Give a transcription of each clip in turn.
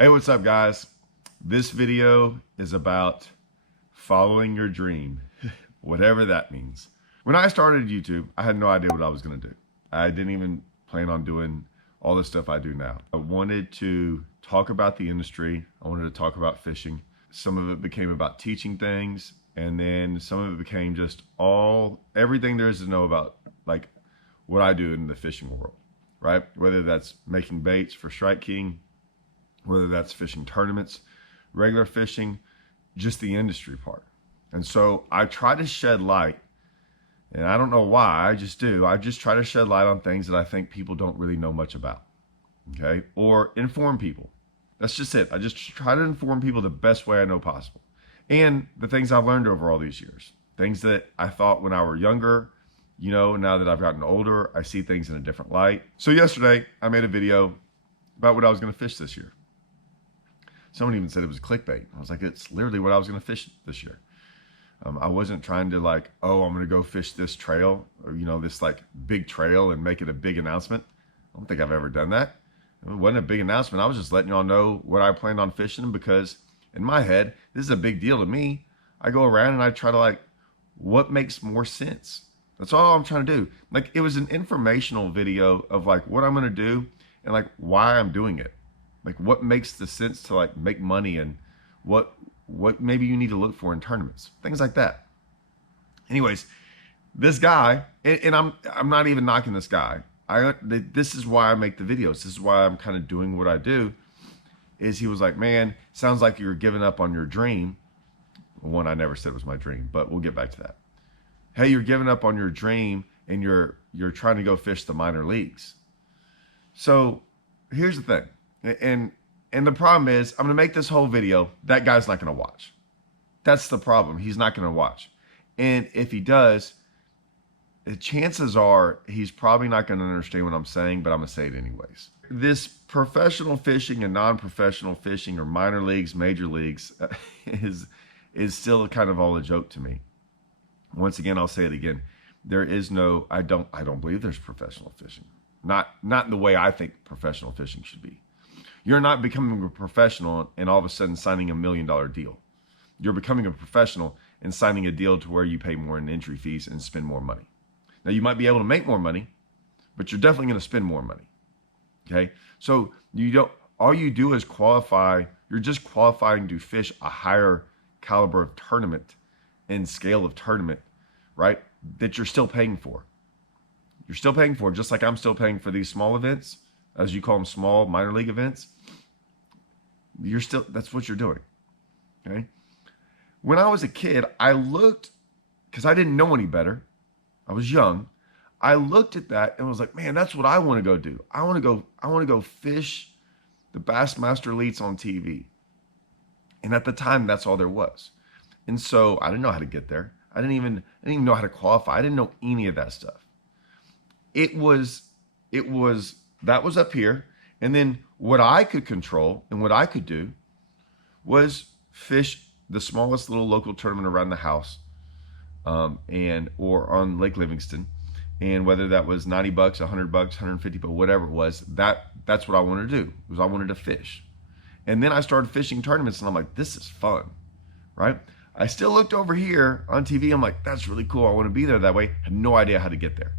Hey, what's up, guys? This video is about following your dream, whatever that means. When I started YouTube, I had no idea what I was going to do. I didn't even plan on doing all the stuff I do now. I wanted to talk about the industry. I wanted to talk about fishing. Some of it became about teaching things, and then some of it became just everything there is to know about, like, what I do in the fishing world, right? Whether that's making baits for Strike King, whether that's fishing tournaments, regular fishing, just the industry part. And so I try to shed light, and I don't know why, I just do. I just try to shed light on things that I think people don't really know much about, okay? Or inform people. That's just it. I just try to inform people the best way I know possible. And the things I've learned over all these years. Things that I thought when I were younger, you know, now that I've gotten older, I see things in a different light. So yesterday, I made a video about what I was gonna fish this year. Someone even said it was clickbait. I was like, it's literally what I was going to fish this year. I wasn't trying to like, oh, I'm going to go fish this trail, or, you know, this like big trail and make it a big announcement. I don't think I've ever done that. It wasn't a big announcement. I was just letting y'all know what I planned on fishing, because in my head, this is a big deal to me. I go around and I try to like, what makes more sense? That's all I'm trying to do. Like, it was an informational video of like what I'm going to do and like why I'm doing it. Like, what makes the sense to like make money, and what maybe you need to look for in tournaments, things like that. Anyways, this guy, and I'm not even knocking this guy. This is why I make the videos. This is why I'm kind of doing what I do. Is he was like, man, sounds like you're giving up on your dream. One, I never said it was my dream, but we'll get back to that. Hey, you're giving up on your dream, and you're trying to go fish the minor leagues. So here's the thing. And the problem is, I'm going to make this whole video. That guy's not going to watch. That's the problem. He's not going to watch. And if he does, the chances are he's probably not going to understand what I'm saying, but I'm going to say it anyways. This professional fishing and non-professional fishing, or minor leagues, major leagues, is still kind of all a joke to me. Once again, I'll say it again. There is no, I don't believe there's professional fishing. Not in the way I think professional fishing should be. You're not becoming a professional and all of a sudden signing $1 million deal. You're becoming a professional and signing a deal to where you pay more in entry fees and spend more money. Now, you might be able to make more money, but you're definitely going to spend more money. Okay? So all you do is qualify. You're just qualifying to fish a higher caliber of tournament and scale of tournament, right? That you're still paying for. You're still paying for, just like I'm still paying for these small events, as you call them, small minor league events. That's what you're doing, okay? When I was a kid, I looked, because I didn't know any better. I was young. I looked at that and was like, man, that's what I want to go do. I want to go fish the Bassmaster Elites on TV. And at the time, that's all there was. And so I didn't know how to get there. I didn't even know how to qualify. I didn't know any of that stuff. That was up here. And then what I could control and what I could do was fish the smallest little local tournament around the house, or on Lake Livingston. And whether that was $90, $100, $150, but whatever it was, that's what I wanted to do, was I wanted to fish. And then I started fishing tournaments, and I'm like, this is fun, right? I still looked over here on TV. I'm like, that's really cool. I want to be there that way. Had no idea how to get there.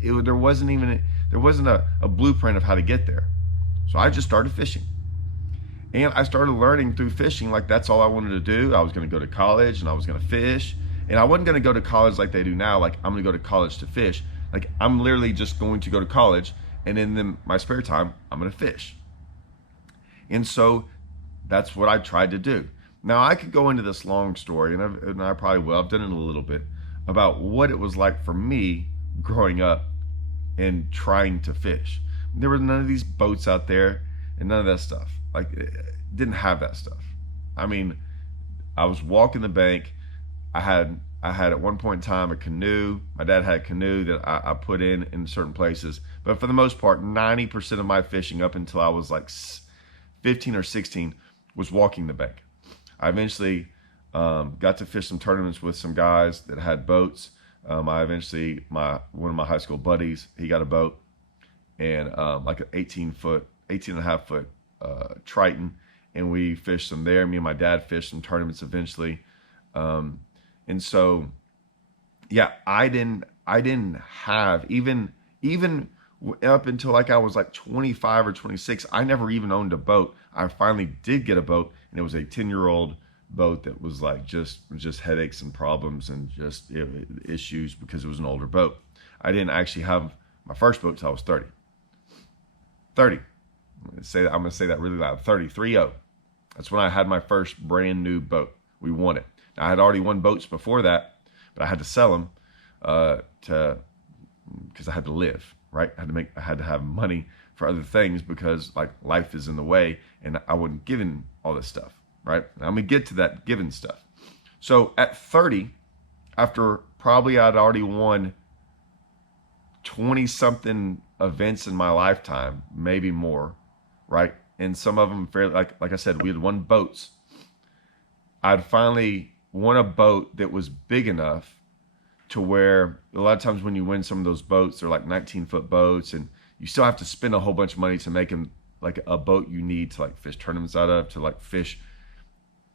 There wasn't a blueprint of how to get there. So I just started fishing. And I started learning through fishing, like that's all I wanted to do. I was going to go to college and I was going to fish. And I wasn't going to go to college like they do now, like I'm going to go to college to fish. Like, I'm literally just going to go to college, and in my spare time, I'm going to fish. And so that's what I tried to do. Now, I could go into this long story, and I probably will. I've done it a little bit, about what it was like for me growing up and trying to fish. There were none of these boats out there and none of that stuff. Like, didn't have that stuff. I mean, I was walking the bank. I had at one point in time a canoe. My dad had a canoe that I put in certain places. But for the most part, 90% of my fishing up until I was like 15 or 16 was walking the bank. I eventually got to fish some tournaments with some guys that had boats. I eventually, one of my high school buddies, he got a boat, and like an 18 and a half foot Triton, and we fished some there. Me and my dad fished some tournaments eventually. And so, yeah, I didn't have even up until like I was like 25 or 26, I never even owned a boat. I finally did get a boat, and it was a 10-year-old boat that was like just headaches and problems and just issues because it was an older boat. I didn't actually have my first boat till I was 30. 30. I'm going to say that really loud. 30. That's when I had my first brand new boat. We won it. Now, I had already won boats before that, but I had to sell them because I had to live, right? I had to have money for other things because like life is in the way, and I wasn't given all this stuff, right? Now, I'm gonna get to that given stuff. So at 30, after probably I'd already won 20 something events in my lifetime, maybe more, right? And some of them fairly, like I said, we had won boats. I'd finally won a boat that was big enough to where a lot of times when you win some of those boats, they're like 19-foot boats, and you still have to spend a whole bunch of money to make them like a boat you need to like fish tournaments out of, to like fish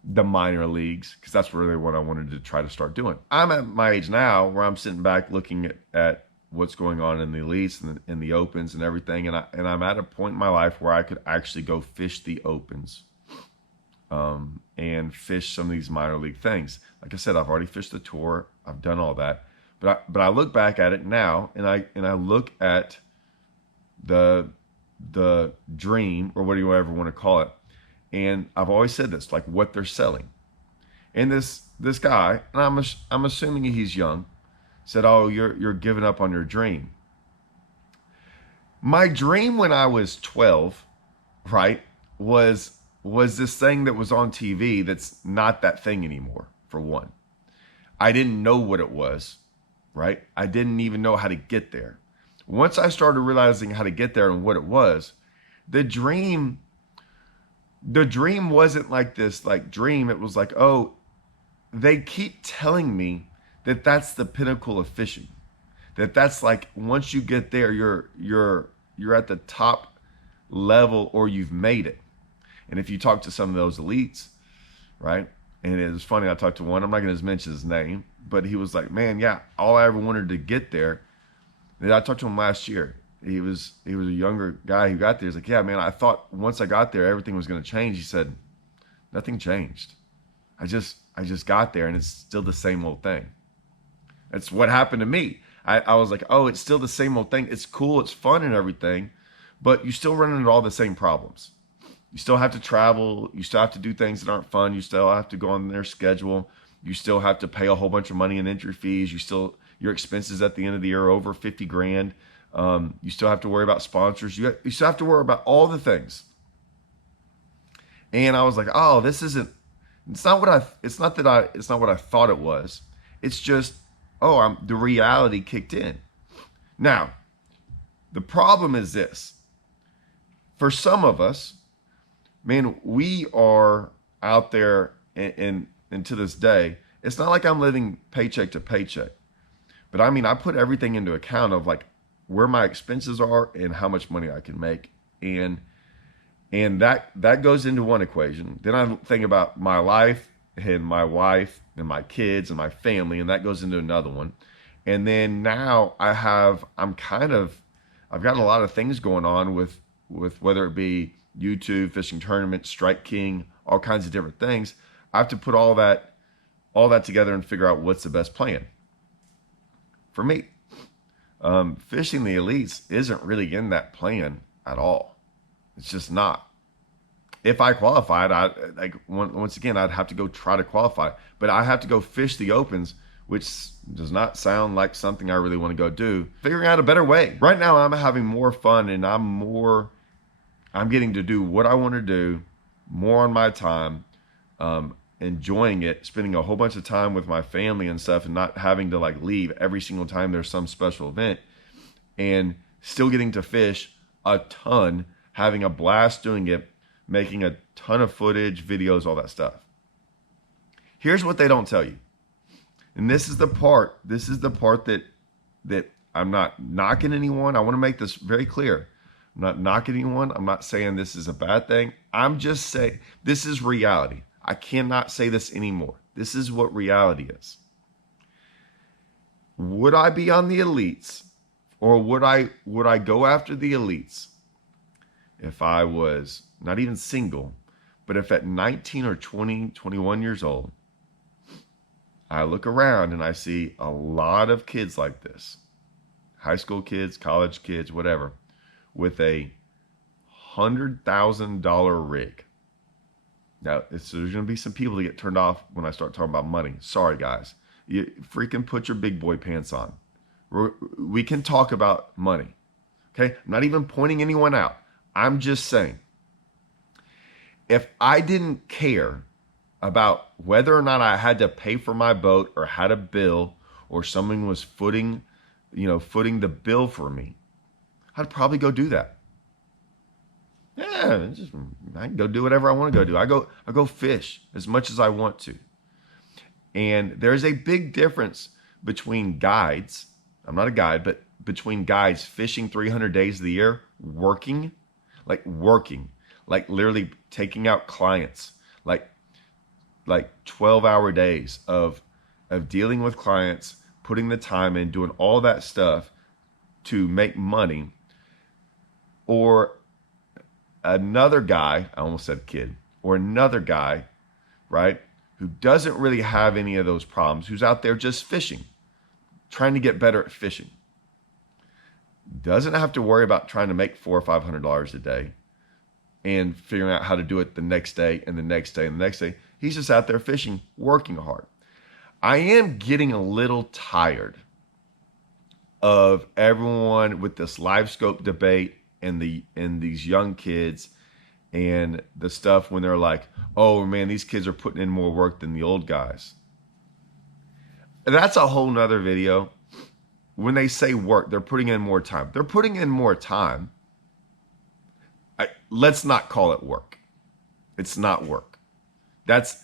the minor leagues, because that's really what I wanted to try to start doing. I'm at my age now where I'm sitting back looking at what's going on in the elites and in the opens and everything, and I'm at a point in my life where I could actually go fish the opens and fish some of these minor league things. Like I said, I've already fished the tour. I've done all that, but I look back at it now, and I look at the dream, or what do you ever want to call it, and I've always said this, like what they're selling. And this guy, and I'm assuming he's young, said, "Oh, you're giving up on your dream." My dream when I was 12, right, was this thing that was on TV that's not that thing anymore, for one. I didn't know what it was, right? I didn't even know how to get there. Once I started realizing how to get there and what it was, the dream wasn't like this like dream. It was like, oh, they keep telling me that that's the pinnacle of fishing. That's like once you get there, you're at the top level, or you've made it. And if you talk to some of those elites, right? And it was funny, I talked to one, I'm not going to mention his name, but he was like, man, yeah, all I ever wanted to get there. And I talked to him last year. He was a younger guy who got there. He's like, yeah, man, I thought once I got there, everything was going to change. He said, nothing changed. I just got there, and it's still the same old thing. That's what happened to me. I was like, oh, it's still the same old thing. It's cool, it's fun and everything, but you still run into all the same problems. You still have to travel. You still have to do things that aren't fun. You still have to go on their schedule. You still have to pay a whole bunch of money in entry fees. Your expenses at the end of the year are over 50 grand. You still have to worry about sponsors. You still have to worry about all the things. And I was like, oh, it's not what I thought it was. It's just, the reality kicked in. Now, the problem is this. For some of us, man, we are out there, and to this day, it's not like I'm living paycheck to paycheck. But I mean, I put everything into account of like where my expenses are and how much money I can make. And that goes into one equation. Then I think about my life and my wife and my kids and my family, and that goes into another one. And then now I've got a lot of things going on with whether it be YouTube, fishing tournaments, Strike King, all kinds of different things. I have to put all that together and figure out what's the best plan for me. Fishing the elites isn't really in that plan at all. It's just not. If I qualified, once again, I'd have to go try to qualify, but I have to go fish the opens, which does not sound like something I really want to go do. Figuring out a better way. Right now, I'm having more fun, and I'm getting to do what I want to do, more on my time, enjoying it, spending a whole bunch of time with my family and stuff, and not having to like leave every single time there's some special event, and still getting to fish a ton, having a blast doing it, making a ton of footage, videos, all that stuff. Here's what they don't tell you. And this is the part that I'm not knocking anyone. I want to make this very clear. I'm not knocking anyone. I'm not saying this is a bad thing. I'm just saying this is reality. I cannot say this anymore. This is what reality is. Would I be on the elites, or would I go after the elites if I was not even single, but if at 19 or 20, 21 years old, I look around and I see a lot of kids like this, high school kids, college kids, whatever, with a $100,000 rig. Now, there's going to be some people that get turned off when I start talking about money. Sorry, guys. You freaking put your big boy pants on. We can talk about money. Okay? I'm not even pointing anyone out. I'm just saying, if I didn't care about whether or not I had to pay for my boat or had a bill or someone was footing the bill for me, I'd probably go do that. Yeah, I can go do whatever I want to go do. I go fish as much as I want to. And there's a big difference between guides. I'm not a guide, but between guides fishing 300 days of the year, working, like literally taking out clients, like 12-hour days of dealing with clients, putting the time in, doing all that stuff to make money, or another guy, I almost said kid, or another guy, right, who doesn't really have any of those problems, who's out there just fishing, trying to get better at fishing, doesn't have to worry about trying to make $400 or $500 a day and figuring out how to do it the next day and the next day and the next day. He's just out there fishing, working hard. I am getting a little tired of everyone with this live scope debate and these young kids and the stuff when they're like, oh man, these kids are putting in more work than the old guys. That's a whole nother video. When they say work, they're putting in more time. They're putting in more time. Let's not call it work. It's not work. That's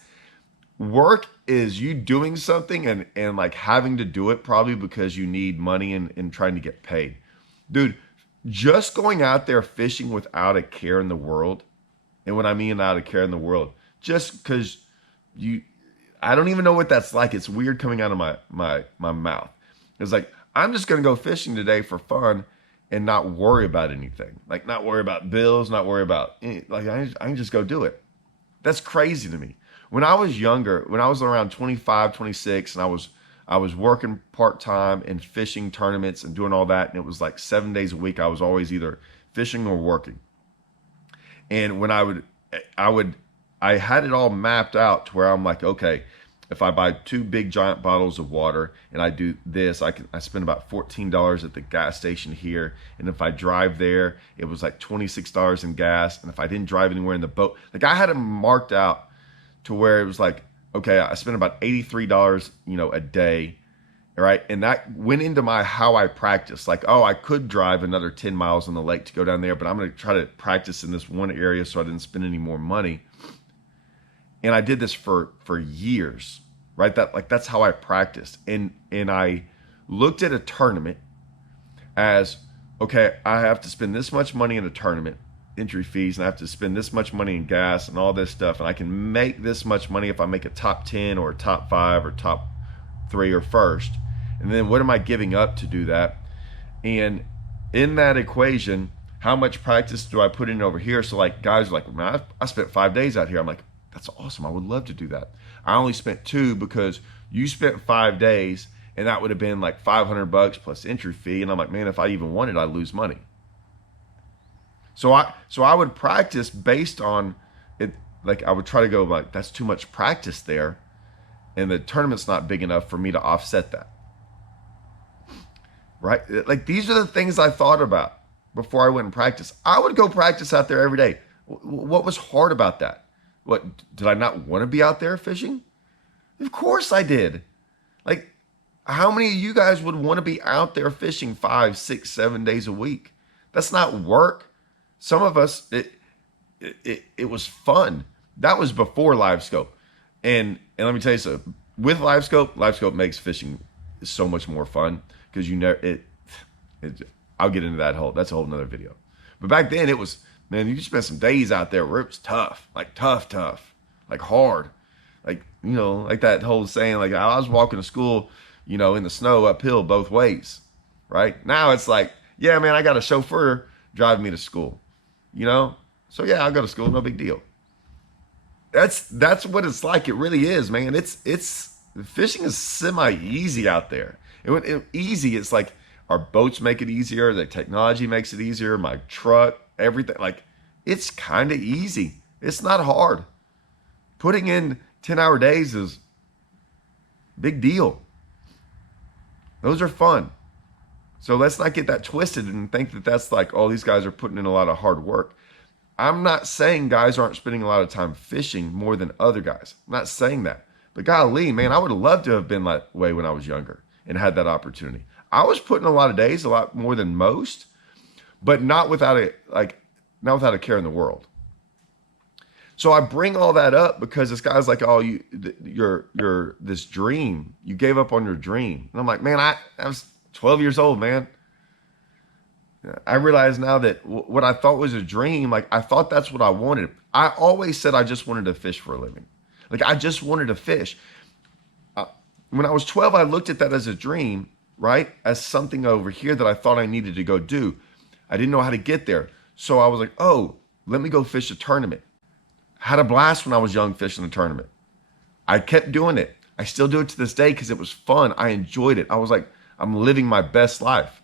work is you doing something and like having to do it probably because you need money and trying to get paid. Dude, just going out there fishing without a care in the world, and what I mean without a care in the world, just because I don't even know what that's like. It's weird coming out of my mouth. It's like, I'm just going to go fishing today for fun and not worry about anything. Like not worry about bills, not worry about I can just go do it. That's crazy to me. When I was younger, when I was around 25, 26, and I was working part-time and fishing tournaments and doing all that, and it was like 7 days a week, I was always either fishing or working. And when I had it all mapped out to where I'm like, okay, if I buy 2 big giant bottles of water and I do this, I spend about $14 at the gas station here. And if I drive there, it was like $26 in gas. And if I didn't drive anywhere in the boat, like I had it marked out to where it was like, okay, I spent about $83, a day. Right. And that went into how I practice. Like, oh, I could drive another 10 miles on the lake to go down there, but I'm going to try to practice in this one area so I didn't spend any more money. And I did this for years, right? That's how I practiced. And I looked at a tournament as, okay, I have to spend this much money in a tournament, entry fees, and I have to spend this much money in gas and all this stuff. And I can make this much money if I make a top 10 or a top 5 or top 3 or first. And then what am I giving up to do that? And in that equation, how much practice do I put in over here? So like guys are like, man, I spent 5 days out here. I'm like, that's awesome. I would love to do that. I only spent 2 because you spent 5 days and that would have been like $500 plus entry fee. And I'm like, man, if I even wanted, I'd lose money. So I would practice based on it. Like I would try to go like, that's too much practice there. And the tournament's not big enough for me to offset that. Right? Like these are the things I thought about before I went and practiced. I would go practice out there every day. What was hard about that? What, did I not want to be out there fishing? Of course I did. Like, how many of you guys would want to be out there fishing 5, 6, 7 days a week? That's not work. Some of us, it was fun. That was before live scope. And let me tell you something. With live scope makes fishing so much more fun because I'll get into that that's a whole nother video. But back then it was, man, you spent some days out there where it was tough, like hard. Like, you know, like that whole saying, like I was walking to school, you know, in the snow uphill both ways, right? Now it's like, yeah, man, I got a chauffeur driving me to school, you know? So yeah, I'll go to school, no big deal. That's what it's like. It really is, man. It's fishing is semi-easy out there. Easy, it's like our boats make it easier, the technology makes it easier, my truck, everything. Like, it's kind of easy. It's not hard. Putting in 10-hour days is a big deal. Those are fun. So let's not get that twisted and think that that's like, oh, these guys are putting in a lot of hard work. I'm not saying guys aren't spending a lot of time fishing more than other guys. I'm not saying that. But golly, man, I would have loved to have been that way when I was younger and had that opportunity. I was putting a lot of days, a lot more than most, but not without a care in the world. So I bring all that up because this guy's like, oh, you're this dream. You gave up on your dream. And I'm like, man, I was 12 years old, man. I realize now that what I thought was a dream, like I thought that's what I wanted. I always said I just wanted to fish for a living. Like I just wanted to fish. When I was 12, I looked at that as a dream, right? As something over here that I thought I needed to go do. I didn't know how to get there. So I was like, oh, let me go fish a tournament. Had a blast when I was young fishing a tournament. I kept doing it. I still do it to this day because it was fun. I enjoyed it. I was like, I'm living my best life.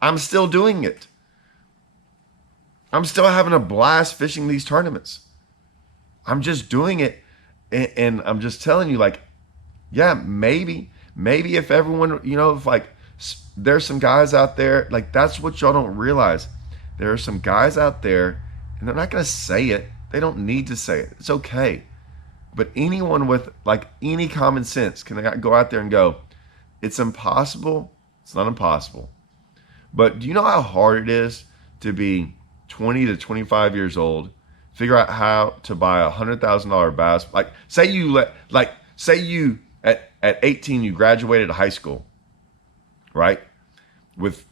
I'm still doing it. I'm still having a blast fishing these tournaments. I'm just doing it. And I'm just telling you, like, yeah, maybe if everyone, you know, if like there's some guys out there, like that's what y'all don't realize. There are some guys out there and they're not going to say it. They don't need to say it. It's okay. But anyone with like any common sense can go out there and go, it's impossible. It's not impossible. But do you know how hard it is to be 20 to 25 years old, figure out how to buy $100,000 bass? Like say you at 18 you graduated high school, right? With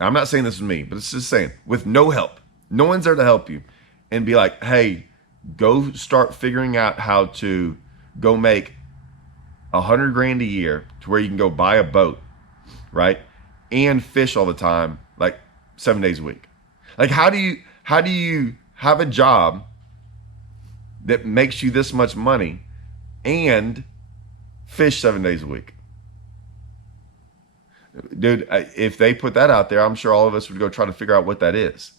I'm not saying this is me, but it's just saying with no help. No one's there to help you, and be like, hey, go start figuring out how to go make $100,000 a year to where you can go buy a boat, right? And fish all the time, like 7 days a week. Like how do you have a job that makes you this much money and fish 7 days a week? Dude, if they put that out there, I'm sure all of us would go try to figure out what that is.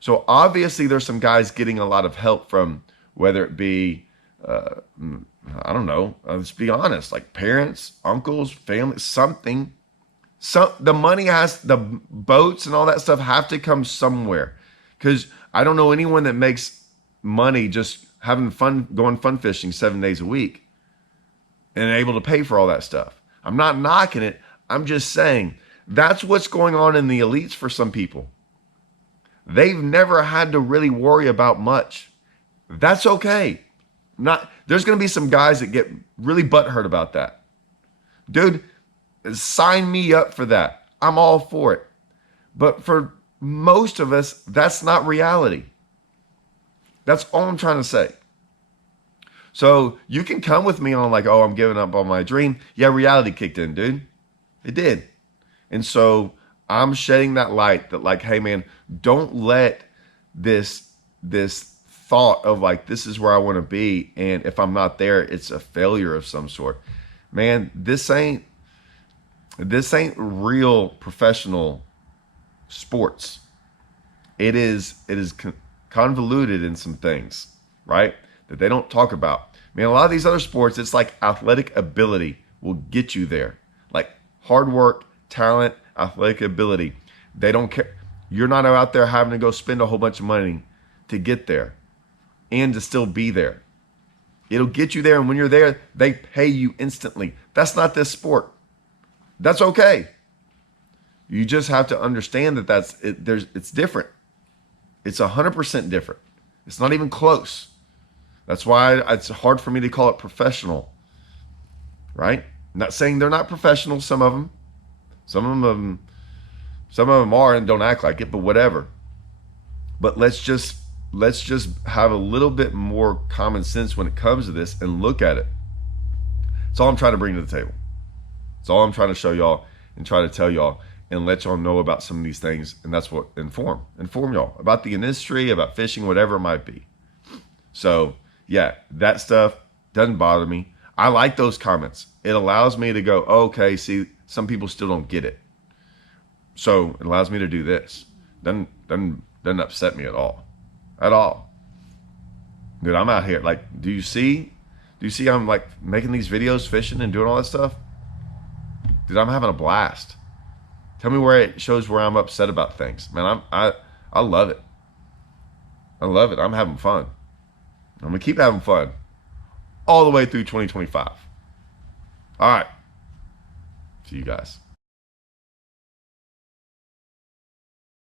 So obviously there's some guys getting a lot of help from, whether it be, I don't know, let's be honest, like parents, uncles, family, something. The money the boats and all that stuff have to come somewhere. Because I don't know anyone that makes money just having fun, going fun fishing 7 days a week and able to pay for all that stuff. I'm not knocking it. I'm just saying that's what's going on in the elites for some people. They've never had to really worry about much. That's okay. There's going to be some guys that get really butthurt about that. Dude, sign me up for that. I'm all for it. But for most of us, that's not reality. That's all I'm trying to say. So you can come with me on like, oh, I'm giving up on my dream. Yeah, reality kicked in, dude. It did. And so I'm shedding that light that like, hey man, don't let this thought of like, this is where I want to be, and if I'm not there, it's a failure of some sort. Man, this ain't real professional sports. It is convoluted in some things, right? That they don't talk about. Man, a lot of these other sports, it's like athletic ability will get you there. Like hard work, talent, athletic ability. They don't care. You're not out there having to go spend a whole bunch of money to get there and to still be there. It'll get you there, and when you're there, they pay you instantly. That's not this sport. That's okay. You just have to understand that it's different. It's 100% different. It's not even close. That's why it's hard for me to call it professional, right? I'm not saying they're not professional, some of them are and don't act like it, but whatever. But let's just have a little bit more common sense when it comes to this and look at it. That's all I'm trying to bring to the table. It's all I'm trying to show y'all and try to tell y'all and let y'all know about some of these things. And that's what inform y'all about the industry, about fishing, whatever it might be. So yeah, that stuff doesn't bother me. I like those comments. It allows me to go, okay, see, some people still don't get it. So it allows me to do this. Doesn't upset me at all. At all. Dude, I'm out here. Like, do you see I'm like making these videos, fishing and doing all that stuff? Dude, I'm having a blast. Tell me where it shows where I'm upset about things. Man, I love it. I love it. I'm having fun. I'm gonna keep having fun all the way through 2025. All right. See you guys.